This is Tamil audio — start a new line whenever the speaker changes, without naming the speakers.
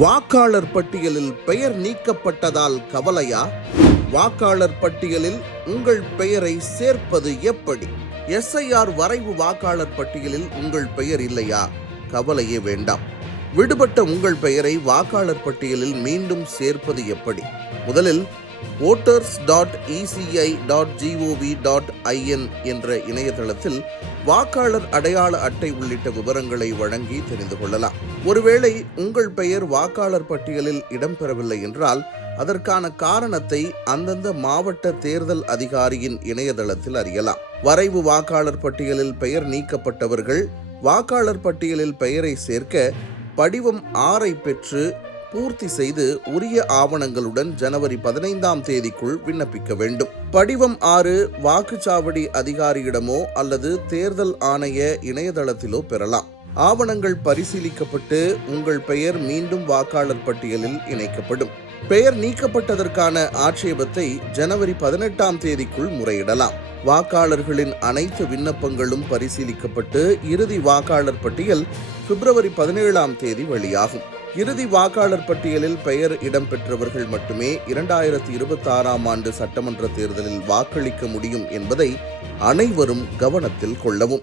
வாக்காளர் பட்டியலில் பெயர் நீக்கப்பட்டதால் கவலையா? வாக்காளர் பட்டியலில் உங்கள் பெயரை சேர்ப்பது எப்படி? எஸ்ஐஆர் வரைவு வாக்காளர் பட்டியலில் உங்கள் பெயர் இல்லையா? கவலையே வேண்டாம். விடுபட்ட உங்கள் பெயரை வாக்காளர் பட்டியலில் மீண்டும் சேர்ப்பது எப்படி? முதலில் voters dot ECI dot GOV dot IN என்ற இணையதளத்தில் வாக்காளர் அடையாள அட்டை உள்ளிட்ட விவரங்களை வழங்கி தெரிந்து கொள்ளலாம். ஒருவேளை உங்கள் பெயர் வாக்காளர் பட்டியலில் இடம்பெறவில்லை என்றால் அதற்கான காரணத்தை அந்தந்த மாவட்ட தேர்தல் அதிகாரியின் இணையதளத்தில் அறியலாம். வரைவு வாக்காளர் பட்டியலில் பெயர் நீக்கப்பட்டவர்கள் வாக்காளர் பட்டியலில் பெயரை சேர்க்க படிவம் ஆறை பெற்று பூர்த்தி செய்து உரிய ஆவணங்களுடன் ஜனவரி பதினைந்தாம் தேதிக்குள் விண்ணப்பிக்க வேண்டும். படிவம் ஆறு வாக்குச்சாவடி அதிகாரியிடமோ அல்லது தேர்தல் ஆணைய இணையதளத்திலோ பெறலாம். ஆவணங்கள் பரிசீலிக்கப்பட்டு உங்கள் பெயர் மீண்டும் வாக்காளர் பட்டியலில் இணைக்கப்படும். பெயர் நீக்கப்பட்டதற்கான ஆட்சேபத்தை ஜனவரி பதினெட்டாம் தேதிக்குள் முறையிடலாம். வாக்காளர்களின் அனைத்து விண்ணப்பங்களும் பரிசீலிக்கப்பட்டு இறுதி வாக்காளர் பட்டியல் பிப்ரவரி பதினேழாம் தேதி வெளியாகும். இறுதி வாக்காளர் பட்டியலில் பெயர் இடம்பெற்றவர்கள் மட்டுமே இரண்டாயிரத்தி இருபத்தி ஆறாம் ஆண்டு சட்டமன்ற தேர்தலில் வாக்களிக்க முடியும் என்பதை அனைவரும் கவனத்தில் கொள்ளவும்.